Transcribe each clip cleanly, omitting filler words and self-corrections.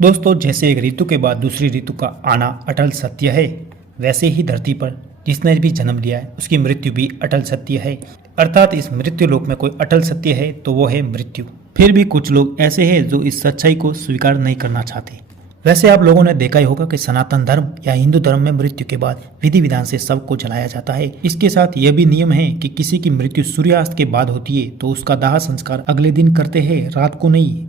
दोस्तों, जैसे एक ऋतु के बाद दूसरी ऋतु का आना अटल सत्य है, वैसे ही धरती पर जिसने भी जन्म लिया है उसकी मृत्यु भी अटल सत्य है। अर्थात इस मृत्यु लोक में कोई अटल सत्य है तो वो है मृत्यु। फिर भी कुछ लोग ऐसे हैं जो इस सच्चाई को स्वीकार नहीं करना चाहते। वैसे आप लोगों ने देखा ही होगा कि सनातन धर्म या हिंदू धर्म में मृत्यु के बाद विधि विधान से शव को जलाया जाता है। इसके साथ यह भी नियम है कि किसी की मृत्यु सूर्यास्त के बाद होती है तो उसका दाह संस्कार अगले दिन करते हैं, रात को नहीं।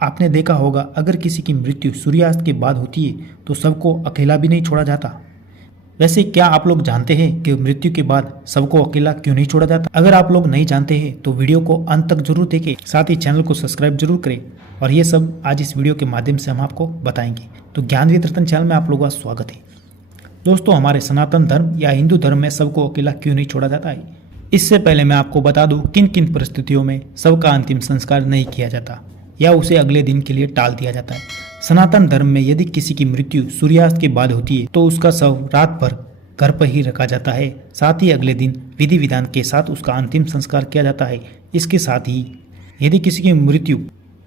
आपने देखा होगा अगर किसी की मृत्यु सूर्यास्त के बाद होती है तो सबको अकेला भी नहीं छोड़ा जाता। वैसे क्या आप लोग जानते हैं कि मृत्यु के बाद सबको अकेला क्यों नहीं छोड़ा जाता? अगर आप लोग नहीं जानते हैं तो वीडियो को अंत तक जरूर देखें, साथ ही चैनल को सब्सक्राइब जरूर करें। और ये सब आज इस वीडियो के माध्यम से हम आपको बताएंगे। तो ज्ञानवीर रतन चैनल में आप लोगों का स्वागत है। दोस्तों, हमारे सनातन धर्म या हिंदू धर्म में सबको अकेला क्यों नहीं छोड़ा जाता है, इससे पहले मैं आपको बता दूं किन किन परिस्थितियों में सबका अंतिम संस्कार नहीं किया जाता या उसे अगले दिन के लिए टाल दिया जाता है। सनातन धर्म में यदि किसी की मृत्यु सूर्यास्त के बाद होती है तो उसका शव रात भर घर पर ही रखा जाता है। साथ ही अगले दिन विधि विधान के साथ उसका अंतिम संस्कार किया जाता है। इसके साथ ही यदि किसी की मृत्यु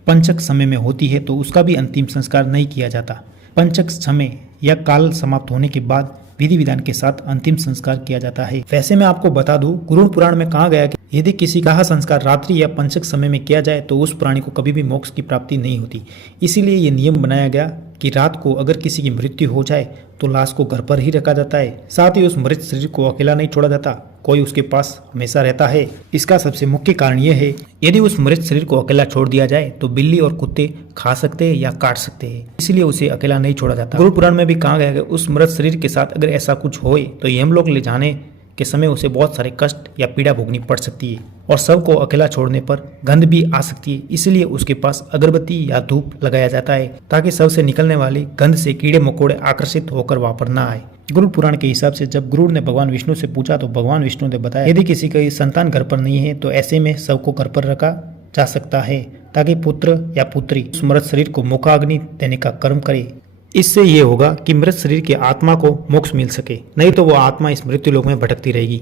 पंचक समय में होती है तो उसका भी अंतिम संस्कार नहीं किया जाता। पंचक समय या काल समाप्त होने के बाद विधि विधान के साथ अंतिम संस्कार किया जाता है। वैसे मैं आपको बता दूं, गरुड़ पुराण में कहा गया कि यदि किसी का संस्कार रात्रि या पंचक समय में किया जाए तो उस प्राणी को कभी भी मोक्ष की प्राप्ति नहीं होती। इसीलिए ये नियम बनाया गया कि रात को अगर किसी की मृत्यु हो जाए तो लाश को घर पर ही रखा जाता है। साथ ही उस मृत शरीर को अकेला नहीं छोड़ा जाता, कोई उसके पास हमेशा रहता है। इसका सबसे मुख्य कारण यह है, यदि उस मृत शरीर को अकेला छोड़ दिया जाए तो बिल्ली और कुत्ते खा सकते हैं या काट सकते हैं, इसलिए उसे अकेला नहीं छोड़ा जाता। गुरु पुराण में भी कहा गया कि उस मृत शरीर के साथ अगर ऐसा कुछ होए तो यमलोक ले जाने के समय उसे बहुत सारे कष्ट या पीड़ा भोगनी पड़ सकती है और शव को अकेला छोड़ने पर गंध भी आ सकती है। इसलिए उसके पास अगरबत्ती या धूप लगाया जाता है ताकि शव से निकलने वाली गंध से कीड़े मकोड़े आकर्षित होकर वापस न आए। गुरु पुराण के हिसाब से जब गुरुड़ ने भगवान विष्णु से पूछा तो भगवान विष्णु ने बताया यदि किसी का संतान घर पर नहीं है तो ऐसे में शव को घर पर रखा जा सकता है ताकि पुत्र या पुत्री उस मृत शरीर को मुखाग्नि देने का कर्म करे। इससे ये होगा कि मृत शरीर की आत्मा को मोक्ष मिल सके, नहीं तो वो आत्मा इस मृत्यु लोक में भटकती रहेगी।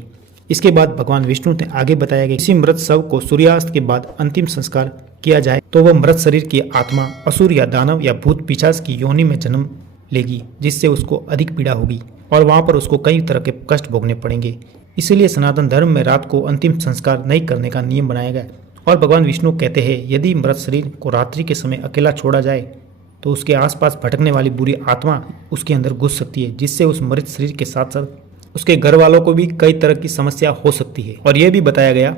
इसके बाद भगवान विष्णु ने आगे बताया कि किसी मृत शव को सूर्यास्त के बाद अंतिम संस्कार किया जाए तो वह मृत शरीर की आत्मा असुर या दानव या भूत पिशाच की योनि में जन्म लेगी, जिससे उसको अधिक पीड़ा होगी और वहां पर उसको कई तरह के कष्ट भोगने पड़ेंगे। इसीलिए सनातन धर्म में रात को अंतिम संस्कार नहीं करने का नियम बनाया गया। और भगवान विष्णु कहते हैं यदि मृत शरीर को रात्रि के समय अकेला छोड़ा जाए तो उसके आसपास भटकने वाली बुरी आत्मा उसके अंदर घुस सकती है, जिससे उस मृत शरीर के साथ साथ उसके घर वालों को भी कई तरह की समस्या हो सकती है। और यह भी बताया गया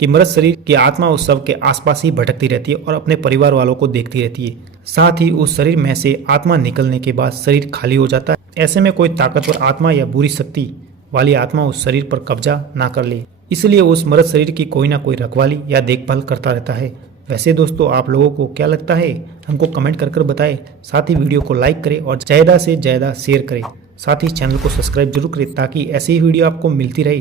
कि मृत शरीर की आत्मा उस शव के आसपास ही भटकती रहती है और अपने परिवार वालों को देखती रहती है। साथ ही उस शरीर में से आत्मा निकलने के बाद शरीर खाली हो जाता है। ऐसे में कोई ताकतवर आत्मा या बुरी शक्ति वाली आत्मा उस शरीर पर कब्जा ना कर ले, इसलिए उस मृत शरीर की कोई ना कोई रखवाली या देखभाल करता रहता है। वैसे दोस्तों, आप लोगों को क्या लगता है हमको कमेंट कर बताएं। साथ ही वीडियो को लाइक करें और ज़्यादा से ज़्यादा शेयर करें। साथ ही चैनल को सब्सक्राइब जरूर करें ताकि ऐसी ही वीडियो आपको मिलती रहे।